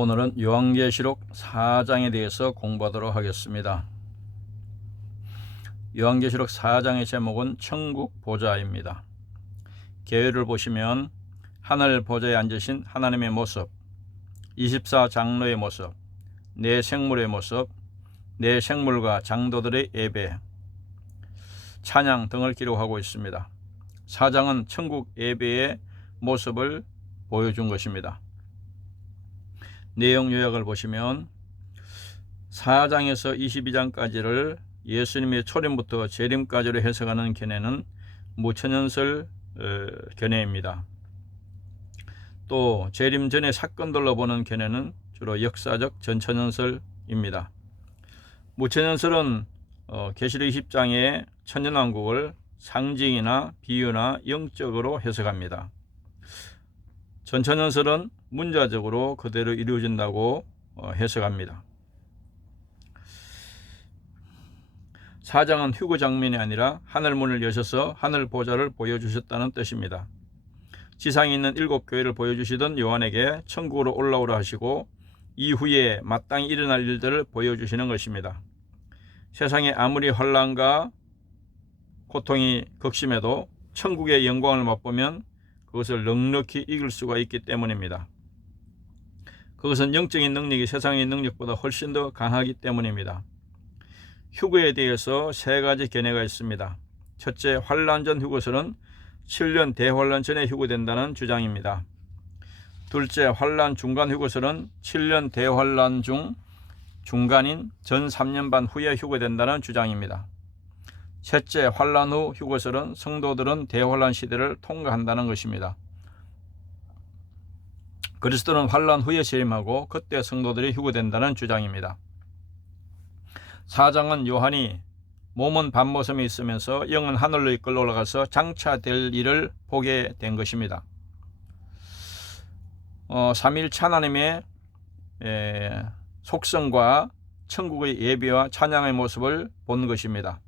오늘은 요한계시록 4장에 대해서 공부하도록 하겠습니다. 요한계시록 4장의 제목은 천국 보좌입니다. 계율을 보시면 하늘 보좌에 앉으신 하나님의 모습, 24장로의 모습, 네 생물의 모습, 네 생물과 장도들의 예배, 찬양 등을 기록하고 있습니다. 4장은 천국 예배의 모습을 보여준 것입니다. 내용 요약을 보시면 4장에서 22장까지를 예수님의 초림부터 재림까지로 해석하는 견해는 무천연설 견해입니다. 또 재림 전의 사건들로 보는 견해는 주로 역사적 전천연설입니다. 무천연설은 계시록 20장의 천년왕국을 상징이나 비유나 영적으로 해석합니다. 전천연설은 문자적으로 그대로 이루어진다고 해석합니다. 4장은 휴거 장면이 아니라 하늘문을 여셔서 하늘 보좌를 보여주셨다는 뜻입니다. 지상에 있는 7교회를 보여주시던 요한에게 천국으로 올라오라 하시고 이후에 마땅히 일어날 일들을 보여주시는 것입니다. 세상에 아무리 환난과 고통이 극심해도 천국의 영광을 맛보면 그것을 넉넉히 이길 수가 있기 때문입니다. 그것은 영적인 능력이 세상의 능력보다 훨씬 더 강하기 때문입니다. 휴거에 대해서 세 가지 견해가 있습니다. 첫째, 환난 전 휴거설은 7년 대환란 전에 휴거된다는 주장입니다. 둘째, 환난 중간 휴거설은 7년 대환란 중 중간인 전 3년 반 후에 휴거된다는 주장입니다. 셋째, 환란 후 휴거설은 성도들은 대환란 시대를 통과한다는 것입니다. 그리스도는 환란 후에 재림하고 그때 성도들이 휴거된다는 주장입니다. 4장은 요한이 몸은 밤모섬에 있으면서 영은 하늘로 이끌러 올라가서 장차될 일을 보게 된 것입니다. 삼위일체 하나님의 속성과 천국의 예배와 찬양의 모습을 본 것입니다.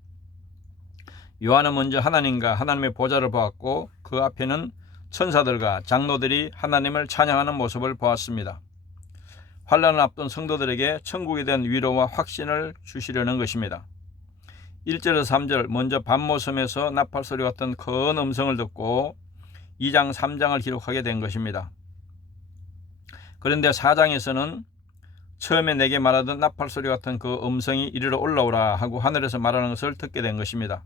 요한은 먼저 하나님과 하나님의 보좌를 보았고 그 앞에는 천사들과 장로들이 하나님을 찬양하는 모습을 보았습니다. 환난을 앞둔 성도들에게 천국에 대한 위로와 확신을 주시려는 것입니다. 1절에서 3절 먼저 밤모섬에서 나팔소리 같은 큰 음성을 듣고 2장 3장을 기록하게 된 것입니다. 그런데 4장에서는 처음에 내게 말하던 나팔소리 같은 그 음성이 이리로 올라오라 하고 하늘에서 말하는 것을 듣게 된 것입니다.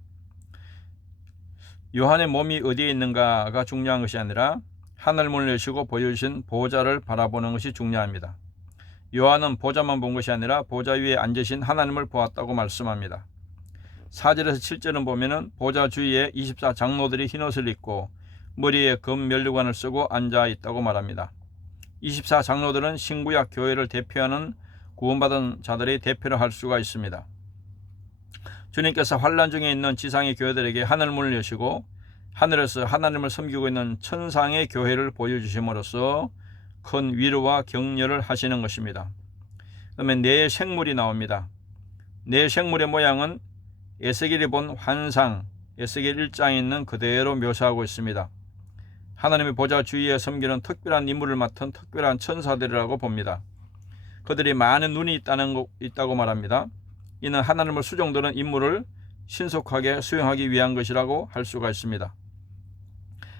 요한의 몸이 어디에 있는가가 중요한 것이 아니라 하늘문을 여시고 보여주신 보좌를 바라보는 것이 중요합니다. 요한은 보좌만 본 것이 아니라 보좌 위에 앉으신 하나님을 보았다고 말씀합니다. 4절에서 7절은 보면은 보좌 주위에 24장로들이 흰옷을 입고 머리에 금 면류관을 쓰고 앉아 있다고 말합니다. 24장로들은 신구약 교회를 대표하는 구원받은 자들의 대표를 할 수가 있습니다. 주님께서 환난 중에 있는 지상의 교회들에게 하늘문을 여시고 하늘에서 하나님을 섬기고 있는 천상의 교회를 보여주심으로써 큰 위로와 격려를 하시는 것입니다. 그러면 네 생물이 나옵니다. 네 생물의 모양은 에스겔이 본 환상, 에스겔 1장에 있는 그대로 묘사하고 있습니다. 하나님의 보좌 주위에 섬기는 특별한 임무를 맡은 특별한 천사들이라고 봅니다. 그들이 많은 눈이 있다고 말합니다. 이는 하나님을 수종드는 임무를 신속하게 수행하기 위한 것이라고 할 수가 있습니다.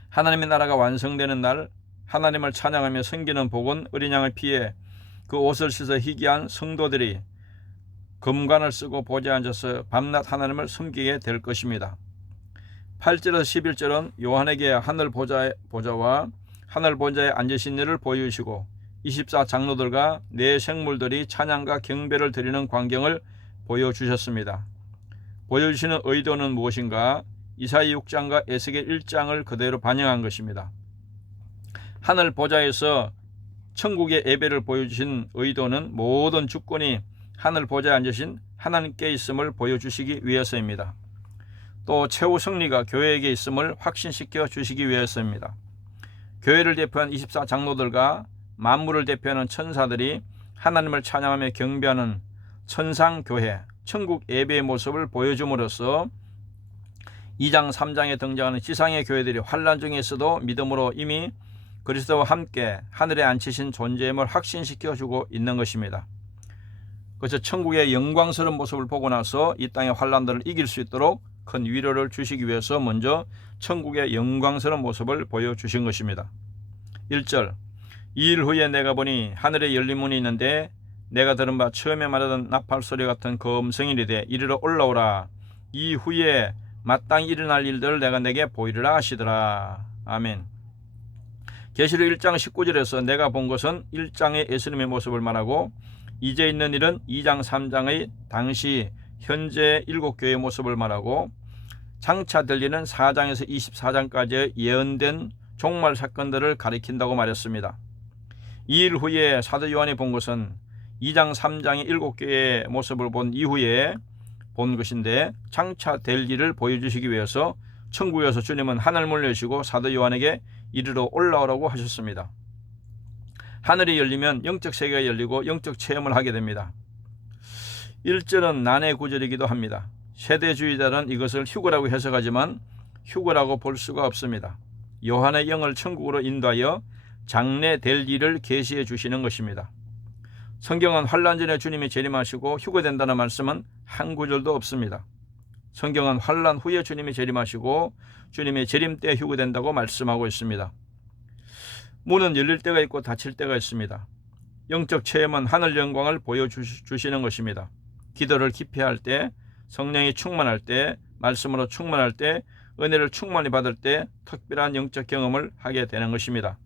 하나님의 나라가 완성되는 날 하나님을 찬양하며 섬기는 복은 어린 양의 피에 그 옷을 씻어 희귀한 성도들이 금관을 쓰고 보좌에 앉아서 밤낮 하나님을 섬기게 될 것입니다. 8절에서 11절은 요한에게 하늘 보좌와 하늘 보좌에 앉으신 이를 보여주시고 24장로들과 네 생물들이 찬양과 경배를 드리는 광경을 보여주셨습니다. 보여주시는 의도는 무엇인가? 이사야 6장과 에스겔 1장을 그대로 반영한 것입니다. 하늘 보좌에서 천국의 예배를 보여주신 의도는 모든 주권이 하늘 보좌에 앉으신 하나님께 있음을 보여주시기 위해서입니다. 또 최후 승리가 교회에게 있음을 확신시켜 주시기 위해서입니다. 교회를 대표한 24장로들과 만물을 대표하는 천사들이 하나님을 찬양하며 경배하는 천상교회, 천국 예배의 모습을 보여줌으로써 2장 3장에 등장하는 지상의 교회들이 환난 중에 있어도 믿음으로 이미 그리스도와 함께 하늘에 앉히신 존재임을 확신시켜주고 있는 것입니다. 그래서 천국의 영광스러운 모습을 보고 나서 이 땅의 환난들을 이길 수 있도록 큰 위로를 주시기 위해서 먼저 천국의 영광스러운 모습을 보여주신 것입니다. 1절, 2일 후에 내가 보니 하늘에 열린 문이 있는데 내가 들은 바 처음에 말하던 나팔 소리 같은 그 음성이 이르되 이리로 올라오라. 이 후에 마땅히 일어날 일들을 내가 내게 보이리라 하시더라. 아멘. 계시록 1장 19절에서 내가 본 것은 1장의 예수님의 모습을 말하고 이제 있는 일은 2장 3장의 당시 현재 7교회의 모습을 말하고 장차 될 일은 4장에서 24장까지의 예언된 종말 사건들을 가리킨다고 말했습니다. 2일 후에 사도 요한이 본 것은 2장 3장의 7교회의 모습을 본 이후에 본 것인데 장차 될 일을 보여주시기 위해서 천국에서 주님은 하늘문을 여시고 사도 요한에게 이리로 올라오라고 하셨습니다. 하늘이 열리면 영적 세계가 열리고 영적 체험을 하게 됩니다. 1절은 난해 구절이기도 합니다. 세대주의자는 이것을 휴거라고 해석하지만 휴거라고 볼 수가 없습니다. 요한의 영을 천국으로 인도하여 장래될 일을 계시해 주시는 것입니다. 성경은 환난 전에 주님이 재림하시고 휴거된다는 말씀은 한 구절도 없습니다. 성경은 환난 후에 주님이 재림하시고 주님의 재림 때 휴거된다고 말씀하고 있습니다. 문은 열릴 때가 있고 닫힐 때가 있습니다. 영적 체험은 하늘 영광을 보여주시는 것입니다. 기도를 깊이 할 때, 성령이 충만할 때, 말씀으로 충만할 때, 은혜를 충만히 받을 때 특별한 영적 경험을 하게 되는 것입니다.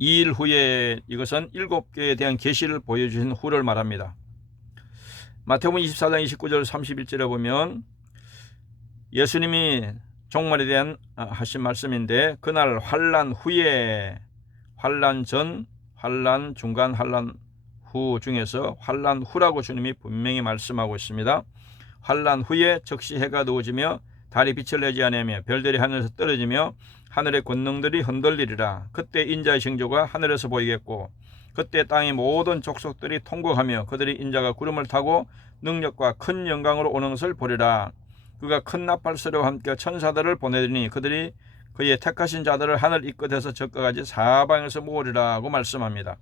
2일 후에 이것은 7교회에 대한 계시를 보여주신 후를 말합니다. 마태복음 24장 29절 31절에 보면 예수님이 종말에 대한 하신 말씀인데 그날 환난 후에 환난 전, 환난 중간, 환난 후 중에서 환난 후라고 주님이 분명히 말씀하고 있습니다. 환난 후에 즉시 해가 어두워지며 달이 빛을 내지 아니하며 별들이 하늘에서 떨어지며 하늘의 권능들이 흔들리리라. 그때 인자의 징조가 하늘에서 보이겠고 그때 땅의 모든 족속들이 통곡하며 그들이 인자가 구름을 타고 능력과 큰 영광으로 오는 것을 보리라. 그가 큰 나팔 소리와 함께 천사들을 보내리니 그들이 그의 택하신 자들을 하늘 이 끝에서 저 끝까지 사방에서 모으리라고 말씀합니다.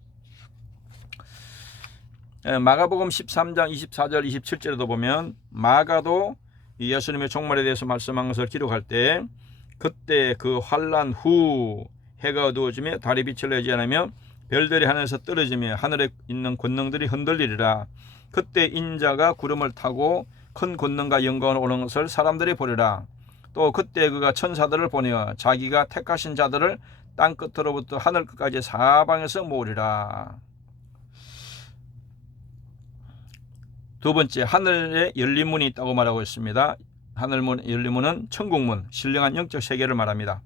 마가복음 13장 24절 27절에도 보면 마가도 예수님의 종말에 대해서 말씀한 것을 기록할 때 그때 그 환난 후 해가 어두워지며 달이 빛을 내지 않으며 별들이 하늘에서 떨어지며 하늘에 있는 권능들이 흔들리리라. 그때 인자가 구름을 타고 큰 권능과 영광을 오는 것을 사람들이 보리라. 또 그때 그가 천사들을 보내어 자기가 택하신 자들을 땅 끝으로부터 하늘 끝까지 사방에서 모으리라. 두 번째, 하늘에 열린 문이 있다고 말하고 있습니다. 하늘문 열린 문은 천국문, 신령한 영적 세계를 말합니다.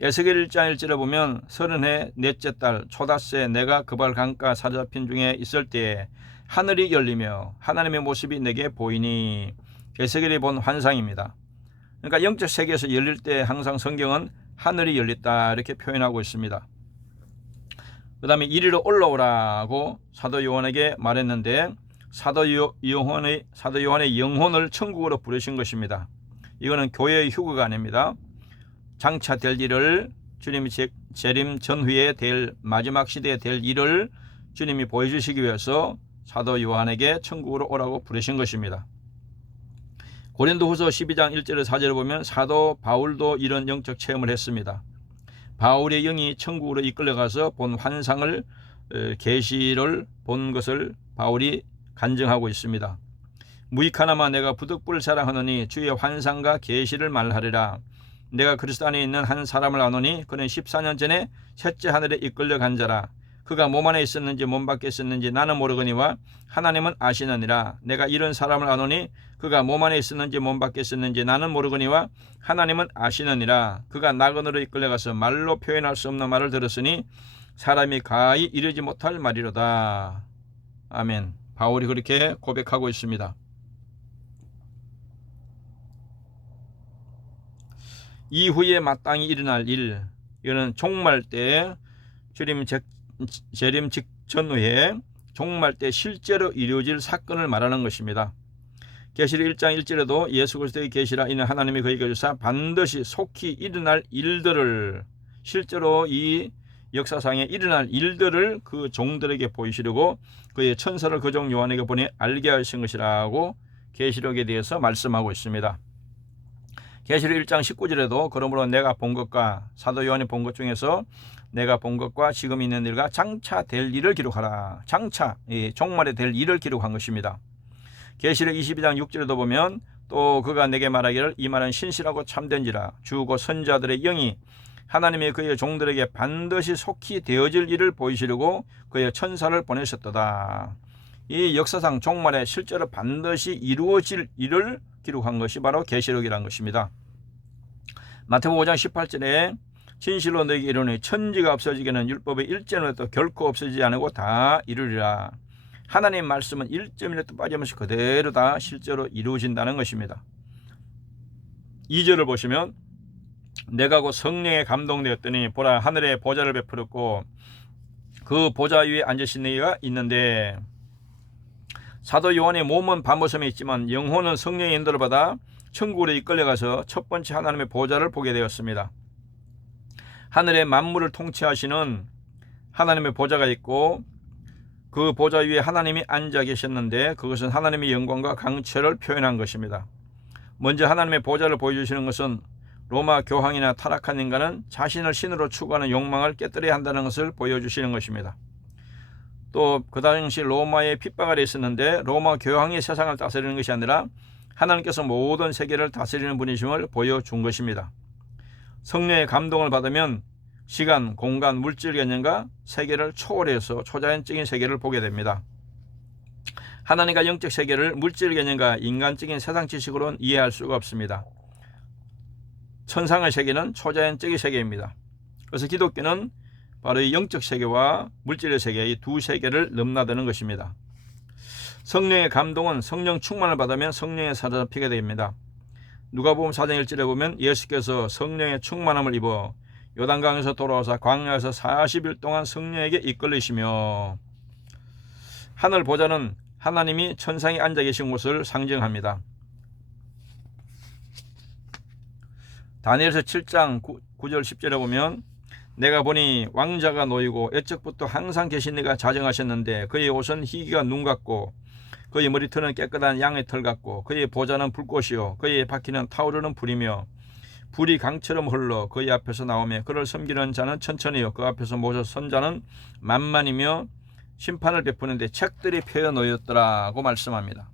에스겔 1장 1절에 보면 30해 넷째 달 초닷새 내가 그발 강가 사로잡힌 중에 있을 때에 하늘이 열리며 하나님의 모습이 내게 보이니 에스겔이 본 환상입니다. 그러니까 영적 세계에서 열릴 때 항상 성경은 하늘이 열렸다 이렇게 표현하고 있습니다. 그 다음에 이리로 올라오라고 사도 요한에게 말했는데 사도 요한의 영혼을 천국으로 부르신 것입니다. 이거는 교회의 휴거가 아닙니다. 장차 될 일을 주님이 재림 전후에 될 마지막 시대에 될 일을 주님이 보여주시기 위해서 사도 요한에게 천국으로 오라고 부르신 것입니다. 고린도후서 12장 1절에 4절을 보면 사도 바울도 이런 영적 체험을 했습니다. 바울의 영이 천국으로 이끌려가서 본 환상을 계시를 본 것을 바울이 간증하고 있습니다. 무익하나마 내가 부득불 자랑하노니 주의 환상과 계시를 말하리라. 내가 그리스도 안에 있는 한 사람을 아노니 그는 14년 전에 셋째 하늘에 이끌려 간 자라. 그가 몸 안에 있었는지 몸 밖에 있었는지 나는 모르거니와 하나님은 아시느니라. 내가 이런 사람을 아노니 그가 몸 안에 있었는지 몸 밖에 있었는지 나는 모르거니와 하나님은 아시느니라. 그가 낙원으로 이끌려가서 말로 표현할 수 없는 말을 들었으니 사람이 가히 이르지 못할 말이로다. 아멘. 바울이 그렇게 고백하고 있습니다. 이후에 마땅히 일어날 일, 이거는 종말 때 재림 직전후에 종말 때 실제로 이루어질 사건을 말하는 것입니다. 계시록 1장 1절에도 예수 그리스도의 계시라 이는 하나님이 그에게 주사 반드시 속히 일어날 일들을 실제로 이 역사상에 일어날 일들을 그 종들에게 보이시려고 그의 천사를 그 종 요한에게 보내 알게 하신 것이라고 계시록에 대해서 말씀하고 있습니다. 계시록 1장 19절에도 그러므로 내가 본 것과 사도 요한이 본 것 중에서 내가 본 것과 지금 있는 일과 장차 될 일을 기록하라. 장차 종말에 될 일을 기록한 것입니다. 계시록 22장 6절에도 보면 또 그가 내게 말하기를 이 말은 신실하고 참된지라 주 곧 선자들의 영이 하나님의 그의 종들에게 반드시 속히 되어질 일을 보이시려고 그의 천사를 보내셨도다. 이 역사상 종말에 실제로 반드시 이루어질 일을 기록한 것이 바로 계시록이라는 것입니다. 마태복음 5장 18절에 진실로 너에게 이르노니 천지가 없어지기는 율법의 1점이라도 결코 없어지지 않고 다 이루리라. 하나님의 말씀은 1점이라도 빠짐없이 그대로 다 실제로 이루어진다는 것입니다. 2절을 보시면 내가 곧 성령에 감동되었더니 보라 하늘에 보좌를 베풀었고 그 보좌 위에 앉으신 이가 있는데 사도 요한의 몸은 밤모섬에 있지만 영혼은 성령의 인도를 받아 천국으로 이끌려가서 첫 번째 하나님의 보좌를 보게 되었습니다. 하늘의 만물을 통치하시는 하나님의 보좌가 있고 그 보좌 위에 하나님이 앉아 계셨는데 그것은 하나님의 영광과 강철을 표현한 것입니다. 먼저 하나님의 보좌를 보여주시는 것은 로마 교황이나 타락한 인간은 자신을 신으로 추구하는 욕망을 깨뜨려야 한다는 것을 보여주시는 것입니다. 또 그 당시 로마에 핍박 아래 있었는데 로마 교황이 세상을 다스리는 것이 아니라 하나님께서 모든 세계를 다스리는 분이심을 보여준 것입니다. 성령의 감동을 받으면 시간, 공간, 물질 개념과 세계를 초월해서 초자연적인 세계를 보게 됩니다. 하나님과 영적 세계를 물질 개념과 인간적인 세상 지식으로는 이해할 수가 없습니다. 천상의 세계는 초자연적인 세계입니다. 그래서 기독교는 바로 이 영적 세계와 물질의 세계, 이 두 세계를 넘나드는 것입니다. 성령의 감동은 성령 충만을 받으면 성령에 사로잡히게 됩니다. 누가복음 4장 1절에 보면 예수께서 성령의 충만함을 입어 요단강에서 돌아와서 광야에서 40일 동안 성령에게 이끌리시며 하늘 보좌는 하나님이 천상에 앉아 계신 곳을 상징합니다. 다니엘서 7장 9절 10절에 보면 내가 보니 왕자가 놓이고 옛적부터 항상 계신 이가 자정하셨는데 그의 옷은 희기가 눈 같고 그의 머리털은 깨끗한 양의 털 같고 그의 보좌는 불꽃이요 그의 바퀴는 타오르는 불이며 불이 강처럼 흘러 그의 앞에서 나오며 그를 섬기는 자는 천천히요 그 앞에서 모셔 선 자는 만만이며 심판을 베푸는데 책들이 펴여 놓였더라고 말씀합니다.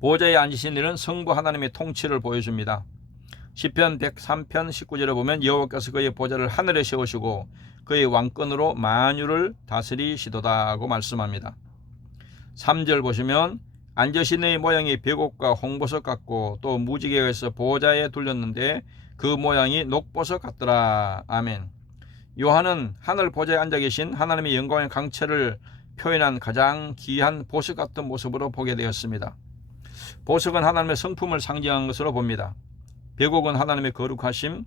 보좌에 앉으신 이는 성부 하나님의 통치를 보여줍니다. 시편 103편 19절에 보면 여호와께서 그의 보좌를 하늘에 세우시고 그의 왕권으로 만유를 다스리시도다고 말씀합니다. 3절 보시면 앉으신 이의 모양이 벽옥과 홍보석 같고 또 무지개가 있어 보좌에 둘렸는데 그 모양이 녹보석 같더라. 아멘. 요한은 하늘 보좌에 앉아 계신 하나님의 영광의 강철을 표현한 가장 귀한 보석 같은 모습으로 보게 되었습니다. 보석은 하나님의 성품을 상징한 것으로 봅니다. 벽옥은 하나님의 거룩하심,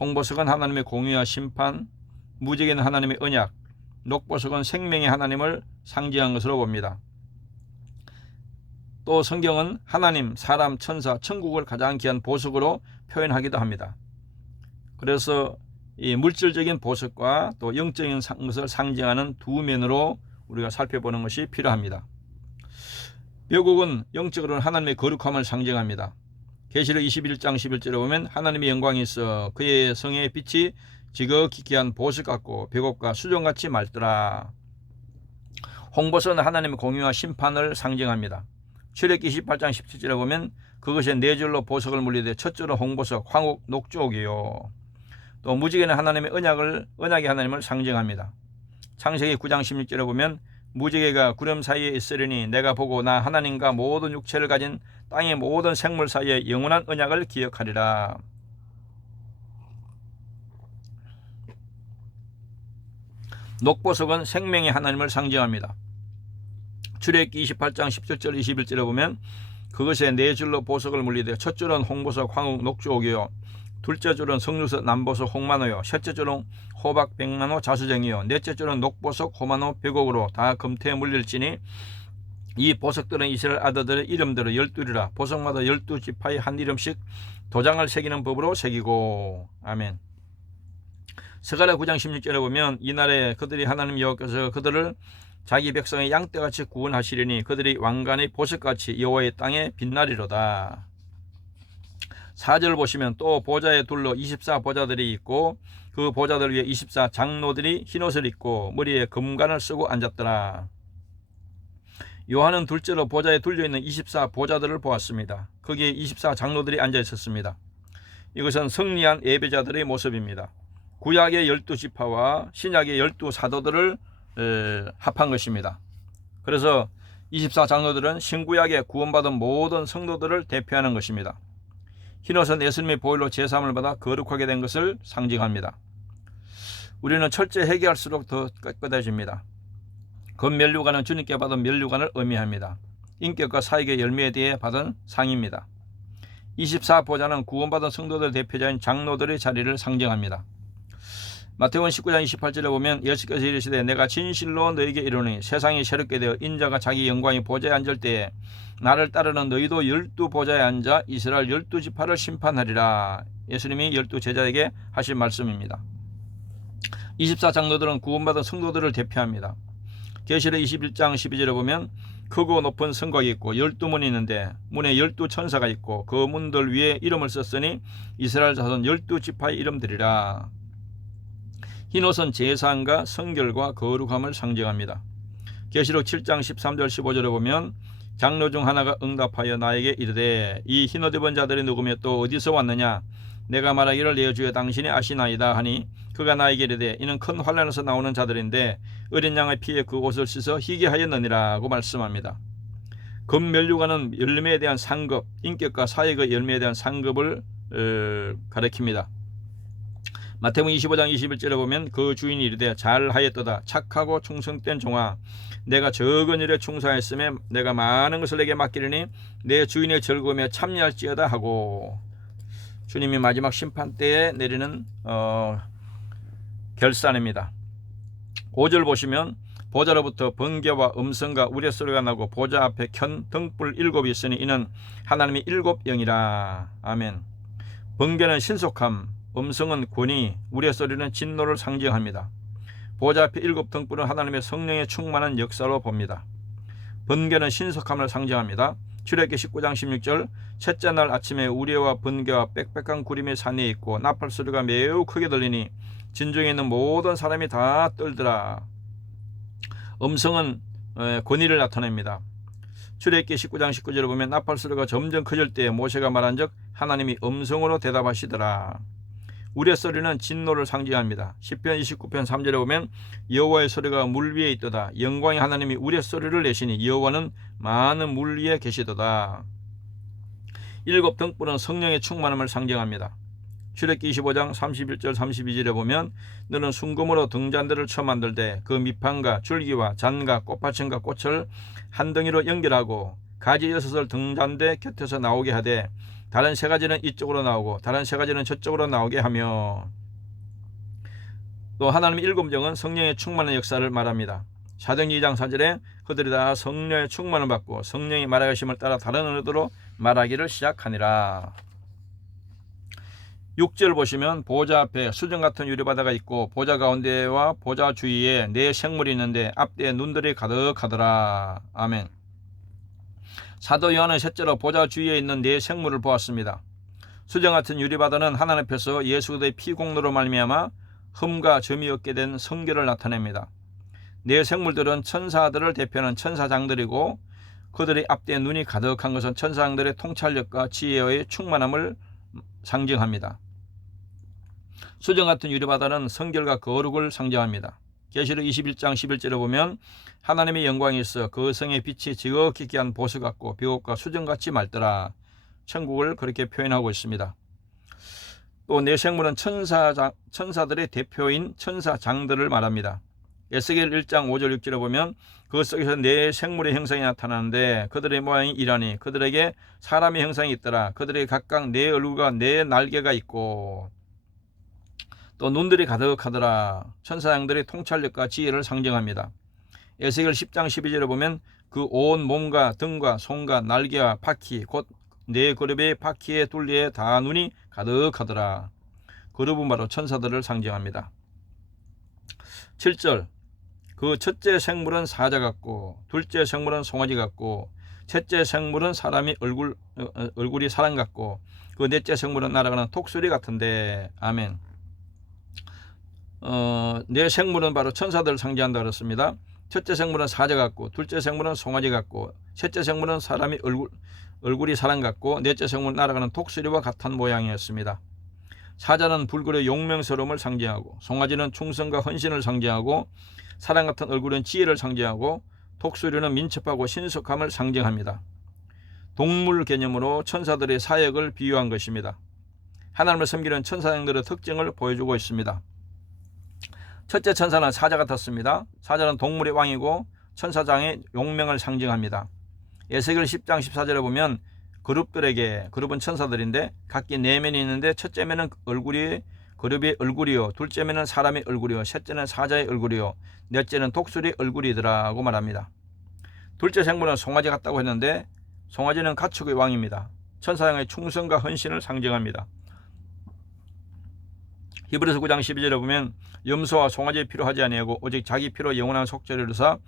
홍보석은 하나님의 공의와 심판, 무지개는 하나님의 언약, 녹보석은 생명의 하나님을 상징한 것으로 봅니다. 또 성경은 하나님, 사람, 천사, 천국을 가장 귀한 보석으로 표현하기도 합니다. 그래서 이 물질적인 보석과 또 영적인 것을 상징하는 두 면으로 우리가 살펴보는 것이 필요합니다. 벽옥은 영적으로는 하나님의 거룩함을 상징합니다. 계시록 21장 11절에 보면 하나님의 영광이 있어 그의 성의 빛이 지극히 귀한 보석 같고 벽옥과 수정같이 맑더라. 홍보석은 하나님의 공의와 심판을 상징합니다. 출애굽기 28장 17절에 보면 그것이 네 줄로 보석을 물리되 첫 줄은 홍보석, 황옥, 녹주옥이요. 또 무지개는 하나님의 언약의 하나님을 상징합니다. 창세기 9장 16절에 보면 무지개가 구름 사이에 있으려니 내가 보고 나 하나님과 모든 육체를 가진 땅의 모든 생물 사이에 영원한 언약을 기억하리라. 녹보석은 생명의 하나님을 상징합니다. 출애굽기 28장 17절 21절에 보면 그것에 네 줄로 보석을 물리되 첫 줄은 홍보석, 황옥, 녹주옥이요 둘째 줄은 석류석, 남보석, 홍만호요 셋째 줄은 호박, 백만호, 자수정이요 넷째 줄은 녹보석, 호만호, 벽옥으로 다 금태에 물릴지니 이 보석들은 이스라엘 아들들의 이름대로 12이라 보석마다 12지파의 한 이름씩 도장을 새기는 법으로 새기고. 아멘. 스가랴 9장 16절에 보면 이날에 그들이 하나님 여호와께서 그들을 자기 백성의 양떼같이 구원하시리니 그들이 왕관의 보석같이 여호와의 땅에 빛나리로다. 4절 보시면 또 보좌에 둘러 24보좌들이 있고 그 보좌들 위에 24장로들이 흰옷을 입고 머리에 금관을 쓰고 앉았더라. 요한은 둘째로 보좌에 둘려있는 24보좌들을 보았습니다. 거기에 24장로들이 앉아 있었습니다. 이것은 승리한 예배자들의 모습입니다. 구약의 12지파와 신약의 12사도들을 합한 것입니다. 그래서 24장로들은 신구약에 구원받은 모든 성도들을 대표하는 것입니다. 흰옷은 예수님의 보혈로 제사함을 받아 거룩하게 된 것을 상징합니다. 우리는 철저히 회개할수록 더 깨끗해집니다. 금면류관은 주님께 받은 면류관을 의미합니다. 인격과 사역의 열매에 대해 받은 상입니다. 24보좌는 구원받은 성도들 대표자인 장로들의 자리를 상징합니다. 마태복음 19장 28절에 보면 예수께서 이르시되 내가 진실로 너에게 이르노니 세상이 새롭게 되어 인자가 자기 영광의 보좌에 앉을 때에 나를 따르는 너희도 12보좌에 앉아 이스라엘 12지파를 심판하리라. 예수님이 12제자에게 하신 말씀입니다. 24장로들은 구원받은 성도들을 대표합니다. 계시록 21장 12절에 보면 크고 높은 성곽이 있고 12문이 있는데 문에 12천사가 있고 그 문들 위에 이름을 썼으니 이스라엘 자손 12지파의 이름들이라. 흰옷은 제사함과 성결과 거룩함을 상징합니다. 계시록 7장 13절 15절에 보면 장로 중 하나가 응답하여 나에게 이르되 이 흰옷 입은 자들이 누구며 또 어디서 왔느냐 내가 말하기를 내 주여 당신이 아시나이다 하니 그가 나에게 이르되 이는 큰 환난에서 나오는 자들인데 어린 양의 피에 그 옷을 씻어 희게 하였느니라고 말씀합니다. 금면류관은 열매에 대한 상급, 인격과 사역의 열매에 대한 상급을 가리킵니다. 마태복음 25장 21절에 보면 그 주인이 이르되 잘하였도다 착하고 충성된 종아 내가 적은 일에 충성하였으며 내가 많은 것을 내게 맡기리니 내 주인의 즐거움에 참여할지어다 하고 주님이 마지막 심판 때에 내리는 결산입니다. 5절 보시면 보좌로부터 번개와 음성과 우레소리가 나고 보좌 앞에 켠 등불 7이 있으니 이는 하나님의 7영이라. 아멘. 번개는 신속함, 음성은 권위, 우레소리는 진노를 상징합니다. 보좌 앞에 7 등불은 하나님의 성령에 충만한 역사로 봅니다. 번개는 신속함을 상징합니다. 출애굽기 19장 16절 셋째 날 아침에 우레와 번개와 빽빽한 구름이 산에 있고 나팔 소리가 매우 크게 들리니 진중에 있는 모든 사람이 다 떨더라. 음성은 권위를 나타냅니다. 출애굽기 19장 19절에 보면 나팔 소리가 점점 커질 때 모세가 말한즉 하나님이 음성으로 대답하시더라. 우레소리는 진노를 상징합니다. 시편 29편 3절에 보면 여호와의 소리가 물 위에 있도다. 영광의 하나님이 우레소리를 내시니 여호와는 많은 물 위에 계시도다. 7 등불은 성령의 충만함을 상징합니다. 출애굽기 25장 31절 32절에 보면 너는 순금으로 등잔대를 쳐 만들되 그 밑판과 줄기와 잔과 꽃받침과 꽃을 한 덩이로 연결하고 가지 6을 등잔대 곁에서 나오게 하되 다른 3가지는 이쪽으로 나오고 다른 3가지는 저쪽으로 나오게 하며 또 하나님의 7영은 성령의 충만한 역사를 말합니다. 사도행전 2장 4절에 그들이 다 성령의 충만을 받고 성령이 말하심을 따라 다른 언어로 말하기를 시작하니라. 6절 보시면 보좌 앞에 수정 같은 유리바다가 있고 보좌 가운데와 보좌 주위에 4 생물이 있는데 앞뒤에 눈들이 가득하더라. 아멘. 사도 요한은 셋째로 보좌 주위에 있는 4 생물을 보았습니다. 수정 같은 유리바다는 하나님 앞에서 예수 그리스도의 피 공로로 말미암아 흠과 점이 없게 된 성결을 나타냅니다. 4 생물들은 천사들을 대표하는 천사장들이고 그들의 앞뒤에 눈이 가득한 것은 천사장들의 통찰력과 지혜의 충만함을 상징합니다. 수정 같은 유리바다는 성결과 거룩을 상징합니다. 계시록 21장 11절에 보면 하나님의 영광이 있어 그 성의 빛이 지극히 귀한 보석 같고 비옥과 수정같이 맑더라. 천국을 그렇게 표현하고 있습니다. 또 4 생물은 천사들의 대표인 천사장들을 말합니다. 에스겔 1장 5절 6절에 보면 그 속에서 4 생물의 형상이 나타나는데 그들의 모양이 이라니 그들에게 사람의 형상이 있더라. 그들에게 각각 4 얼굴과 4 날개가 있고 또 눈들이 가득하더라. 천사장들의 통찰력과 지혜를 상징합니다. 에스겔 10장 12절에 보면 그 온 몸과 등과 손과 날개와 바퀴 곧 4 그룹의 바퀴의 둘레에 다 눈이 가득하더라. 그룹은 바로 천사들을 상징합니다. 7절 그 첫째 생물은 사자 같고 둘째 생물은 송아지 같고 셋째 생물은 사람이 얼굴이 사람 같고 그 넷째 생물은 날아가는 독수리 같은데. 아멘. 네 생물은 바로 천사들을 상징한다 그랬습니다. 첫째 생물은 사자 같고 둘째 생물은 송아지 같고 셋째 생물은 사람이 얼굴이 사람 같고 넷째 생물은 날아가는 독수리와 같은 모양이었습니다. 사자는 불굴의 용맹스러움을 상징하고 송아지는 충성과 헌신을 상징하고 사람 같은 얼굴은 지혜를 상징하고 독수리는 민첩하고 신속함을 상징합니다. 동물 개념으로 천사들의 사역을 비유한 것입니다. 하나님을 섬기는 천사장들의 특징을 보여주고 있습니다. 첫째 천사는 사자 같았습니다. 사자는 동물의 왕이고 천사장의 용맹을 상징합니다. 에스겔 10장 14절에 보면 그룹은 천사들인데 각기 4면이 있는데 첫째 면은 그룹의 얼굴이요, 둘째 면은 사람의 얼굴이요, 셋째는 사자의 얼굴이요, 넷째는 독수리의 얼굴이더라고 말합니다. 둘째 생물은 송아지 같다고 했는데 송아지는 가축의 왕입니다. 천사장의 충성과 헌신을 상징합니다. 히브리서 9장 12절에 보면 염소와 송아지의 피로 하지 아니하고 오직 자기 피로 영원한 속죄를 이루사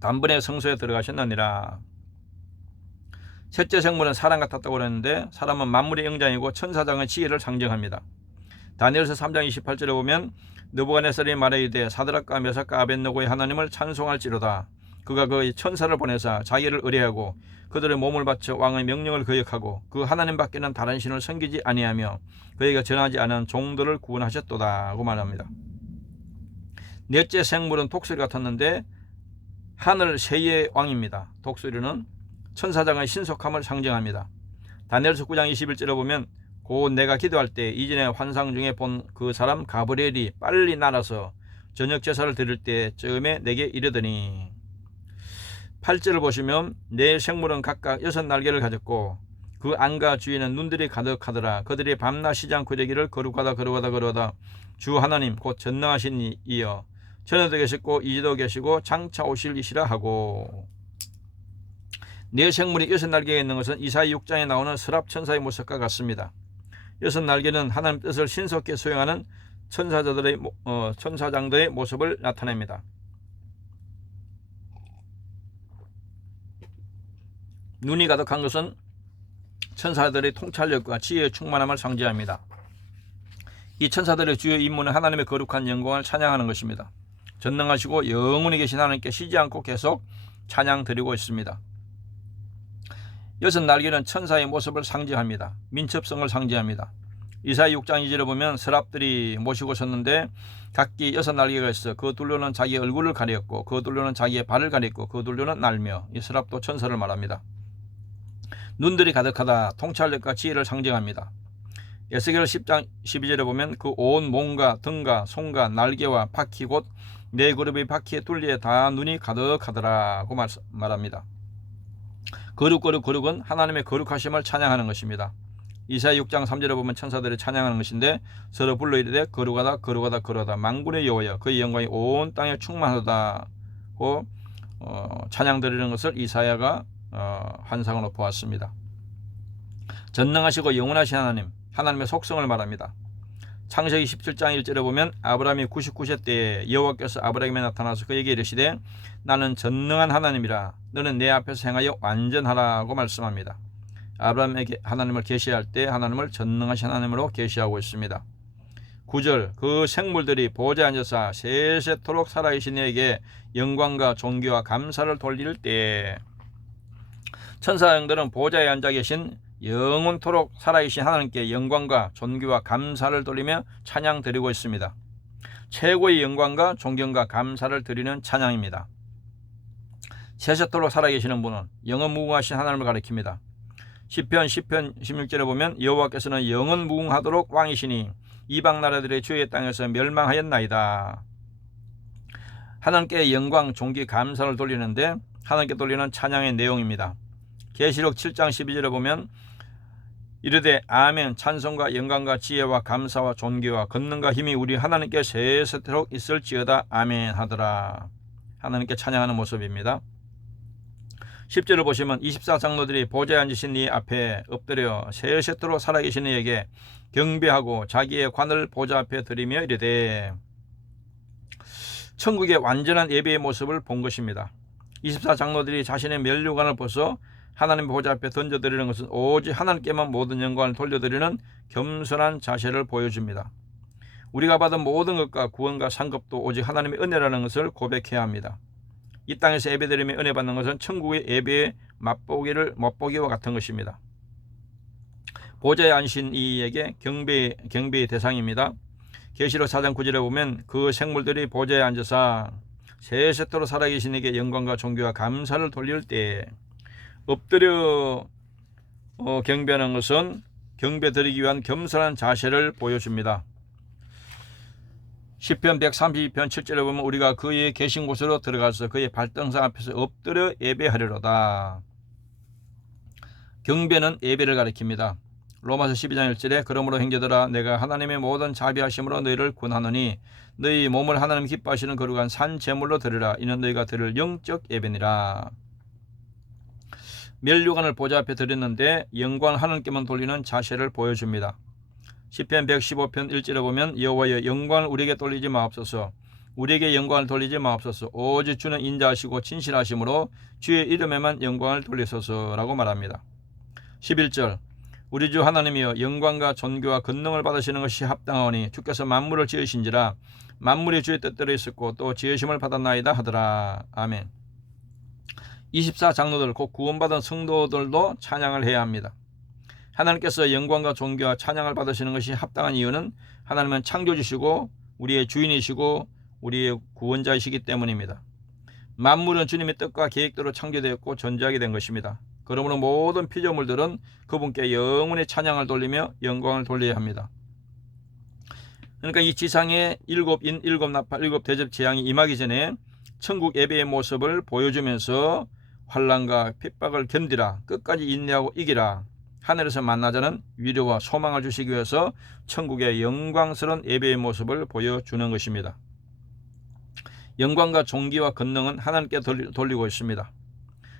단번에 성소에 들어가셨느니라. 셋째 생물은 사람 같았다고 그랬는데 사람은 만물의 영장이고 천사장의 지혜를 상징합니다. 다니엘서 3장 28절에 보면 느부갓네살이 말하이되 사드락과 메삭과 아벳느고의 하나님을 찬송할지로다. 그가 그 천사를 보내사 자기를 의뢰하고 그들의 몸을 바쳐 왕의 명령을 거역하고 그 하나님 밖에는 다른 신을 섬기지 아니하며 그에게 전하지 않은 종들을 구원하셨도다 고 말합니다. 넷째 생물은 독수리 같았는데 하늘 세의 왕입니다. 독수리는 천사장의 신속함을 상징합니다. 다니엘서 9장 21절에 보면 곧 내가 기도할 때 이전에 환상 중에 본 그 사람 가브리엘이 빨리 날아서 저녁 제사를 드릴 때 쯤에 내게 이르더니. 8절을 보시면 네 생물은 각각 6날개를 가졌고 그 안과 주위에는 눈들이 가득하더라. 그들이 밤낮 쉬지 않고 이르기를 거룩하다 주 하나님 곧 전능하신 이여 전에도 계셨고 이제도 계시고 장차 오실 이시라 하고. 네 생물이 6날개가 있는 것은 이사야 6장에 나오는 서랍 천사의 모습과 같습니다. 6날개는 하나님 뜻을 신속히 수행하는 천사장들의 모습을 나타냅니다. 눈이 가득한 것은 천사들의 통찰력과 지혜의 충만함을 상징합니다. 이 천사들의 주요 임무는 하나님의 거룩한 영광을 찬양하는 것입니다. 전능하시고 영원히 계신 하나님께 쉬지 않고 계속 찬양 드리고 있습니다. 6날개는 천사의 모습을 상징합니다. 민첩성을 상징합니다. 이사야 6장 2절에 보면 서랍들이 모시고 섰는데 각기 6날개가 있어 그 둘로는 자기 얼굴을 가렸고 그 둘로는 자기의 발을 가렸고 그 둘로는 날며. 이 서랍도 천사를 말합니다. 눈들이 가득하다 통찰력과 지혜를 상징합니다. 에스겔 10장 12절에 보면 그 온 몸과 등과 손과 날개와 바퀴 곧 네 그룹의 바퀴의 둘리에 다 눈이 가득하더라고 말합니다. 거룩은 하나님의 거룩하심을 찬양하는 것입니다. 이사야 6장 3절에 보면 천사들이 찬양하는 것인데 서로 불러 이르되 거룩하다 만군의 여호와여 그의 영광이 온 땅에 충만하다고 찬양 드리는 것을 이사야가 환상으로 보았습니다. 전능하시고 영원하신 하나님의 속성을 말합니다. 창세기 17장 1절에 보면 아브라함이 99세 때에 여호와께서 아브라함에게 나타나서 그에게 이르시되 나는 전능한 하나님이라 너는 내 앞에서 행하여 완전하라고 말씀합니다. 아브라함에게 하나님을 계시할 때 하나님을 전능하신 하나님으로 계시하고 있습니다. 9절 그 생물들이 보좌에 앉아서 세세토록 살아계신 이에게 영광과 존귀와 감사를 돌릴 때. 천사장들은 보좌에 앉아 계신 영원토록 살아계신 하나님께 영광과 존귀와 감사를 돌리며 찬양 드리고 있습니다. 최고의 영광과 존경과 감사를 드리는 찬양입니다. 세세토록 살아계시는 분은 영원무궁하신 하나님을 가리킵니다. 시편 16절에 보면 여호와께서는 영원무궁하도록 왕이시니 이방 나라들의 주의 땅에서 멸망하였나이다. 하나님께 영광, 존귀, 감사를 돌리는데 하나님께 돌리는 찬양의 내용입니다. 계시록 7장 12절에 보면 이르되 아멘 찬송과 영광과 지혜와 감사와 존귀와 권능과 힘이 우리 하나님께 세세토록 있을지어다 아멘 하더라. 하나님께 찬양하는 모습입니다. 10절을 보시면 24장로들이 보좌에 앉으신 이 앞에 엎드려 세세토록 살아계신 이에게 경배하고 자기의 관을 보좌 앞에 드리며 이르되. 천국의 완전한 예배의 모습을 본 것입니다. 24장로들이 자신의 면류관을 벗어 하나님의 보좌 앞에 던져드리는 것은 오직 하나님께만 모든 영광을 돌려드리는 겸손한 자세를 보여줍니다. 우리가 받은 모든 것과 구원과 상급도 오직 하나님의 은혜라는 것을 고백해야 합니다. 이 땅에서 예배드리며 은혜 받는 것은 천국의 예배의 맛보기와 같은 것입니다. 보좌에 앉으신 이에게 경배의 대상입니다. 계시록 4장 9절에 보면 그 생물들이 보좌에 앉아서 세세토록 살아계신 이에게 영광과 존귀와 감사를 돌릴 때 엎드려 경배하는 것은 경배 드리기 위한 겸손한 자세를 보여줍니다. 시편 132편 7절에 보면 우리가 그의 계신 곳으로 들어가서 그의 발등상 앞에서 엎드려 예배하리로다. 경배는 예배를 가리킵니다. 로마서 12장 1절에 그러므로 형제들아 내가 하나님의 모든 자비하심으로 너희를 권하노니 너희 몸을 하나님 기뻐하시는 거룩한 산 제물로 드리라. 이는 너희가 드릴 영적 예배니라. 면류관을 보좌 앞에 드렸는데 영광 하나님께만 돌리는 자세를 보여줍니다. 시편 115편 1절에 보면 여호와여 영광을 우리에게 돌리지 마옵소서. 우리에게 영광을 돌리지 마옵소서. 오직 주는 인자하시고 진실하심으로 주의 이름에만 영광을 돌리소서라고 말합니다. 11절 우리 주 하나님이여 영광과 존귀와 권능을 받으시는 것이 합당하오니 주께서 만물을 지으신지라 만물이 주의 뜻대로 있었고 또 지으심을 받았나이다 하더라. 아멘. 24장로들 곧 구원받은 성도들도 찬양을 해야 합니다. 하나님께서 영광과 존귀와 찬양을 받으시는 것이 합당한 이유는 하나님은 창조주시고 우리의 주인이시고 우리의 구원자이시기 때문입니다. 만물은 주님의 뜻과 계획대로 창조되었고 존재하게 된 것입니다. 그러므로 모든 피조물들은 그분께 영원히 찬양을 돌리며 영광을 돌려야 합니다. 그러니까 이 지상에 일곱 인, 일곱 나팔, 일곱 대접 재앙이 임하기 전에 천국 예배의 모습을 보여주면서 환난과 핍박을 견디라, 끝까지 인내하고 이기라, 하늘에서 만나자는 위로와 소망을 주시기 위해서 천국의 영광스러운 예배의 모습을 보여주는 것입니다. 영광과 존귀와 권능은 하나님께 돌리고 있습니다.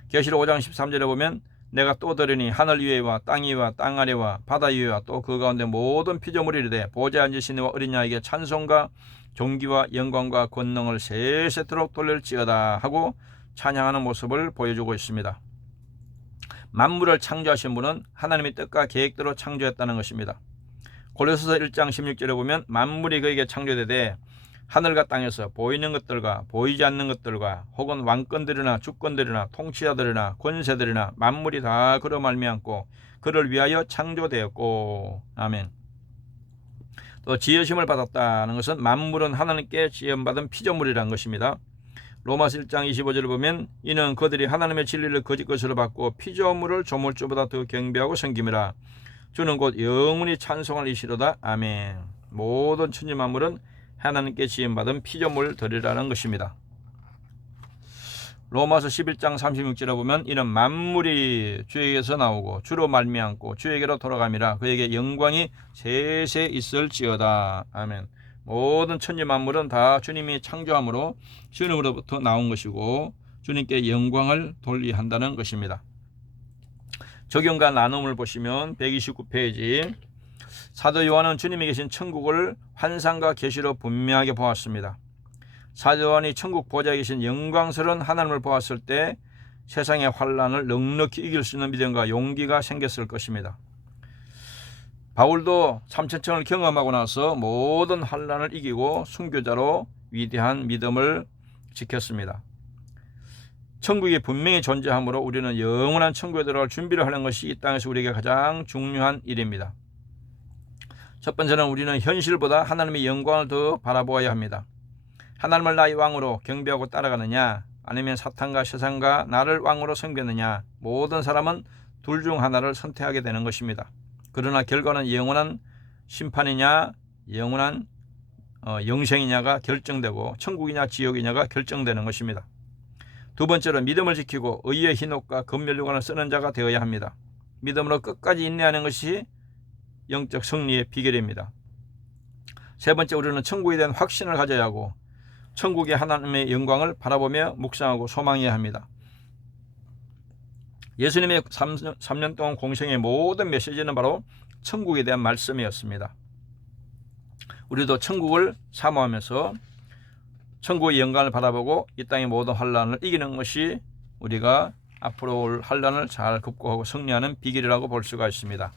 계시록 5장 13절에 보면 내가 또 들으니 하늘 위에와 땅 위와 땅 아래와 바다 위에와 또 그 가운데 모든 피조물이 이르되 보좌에 앉으신 이와 어린 양에게 찬송과 존귀와 영광과 권능을 세세토록 돌릴지어다 하고 찬양하는 모습을 보여주고 있습니다. 만물을 창조하신 분은 하나님의 뜻과 계획대로 창조했다는 것입니다. 고린도서 1장 16절에 보면 만물이 그에게 창조되되 하늘과 땅에서 보이는 것들과 보이지 않는 것들과 혹은 왕권들이나 주권들이나 통치자들이나 권세들이나 만물이 다 그로 말미암고 그를 위하여 창조되었고. 아멘. 또 지으심을 받았다는 것은 만물은 하나님께 지음받은 피조물이라는 것입니다. 로마서 1장 25절을 보면 이는 그들이 하나님의 진리를 거짓 것으로 받고 피조물을 조물주보다 더 경배하고 섬김이라. 주는 곧 영원히 찬송할 이시로다. 아멘. 모든 천지 만물은 하나님께 지음받은 피조물들이라는 것입니다. 로마서 11장 36절에 보면 이는 만물이 주에게서 나오고 주로 말미암고 주에게로 돌아감이라. 그에게 영광이 세세 있을지어다. 아멘. 모든 천지 만물은 다 주님이 창조함으로 주님으로부터 나온 것이고 주님께 영광을 돌려야 한다는 것입니다. 적용과 나눔을 보시면 129페이지 사도 요한은 주님이 계신 천국을 환상과 계시로 분명하게 보았습니다. 사도 요한이 천국 보좌에 계신 영광스러운 하나님을 보았을 때 세상의 환난을 넉넉히 이길 수 있는 믿음과 용기가 생겼을 것입니다. 바울도 삼천청을 경험하고 나서 모든 환난을 이기고 순교자로 위대한 믿음을 지켰습니다. 천국이 분명히 존재하므로 우리는 영원한 천국에 들어갈 준비를 하는 것이 이 땅에서 우리에게 가장 중요한 일입니다. 첫 번째는 우리는 현실보다 하나님의 영광을 더 바라보아야 합니다. 하나님을 나의 왕으로 경배하고 따라가느냐 아니면 사탄과 세상과 나를 왕으로 섬겼느냐, 모든 사람은 둘 중 하나를 선택하게 되는 것입니다. 그러나 결과는 영원한 심판이냐 영원한 영생이냐가 결정되고 천국이냐 지옥이냐가 결정되는 것입니다. 두 번째로 믿음을 지키고 의의 hin옥과 검면류관을 쓰는 자가 되어야 합니다. 믿음으로 끝까지 인내하는 것이 영적 승리의 비결입니다. 세 번째, 우리는 천국에 대한 확신을 가져야 하고 천국의 하나님의 영광을 바라보며 묵상하고 소망해야 합니다. 예수님의 3년 동안 공생의 모든 메시지는 바로 천국에 대한 말씀이었습니다. 우리도 천국을 사모하면서 천국의 영광을 바라보고 이 땅의 모든 환난을 이기는 것이 우리가 앞으로 올 환난을 잘 극복하고 승리하는 비결이라고 볼 수가 있습니다.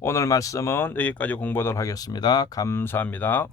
오늘 말씀은 여기까지 공부하도록 하겠습니다. 감사합니다.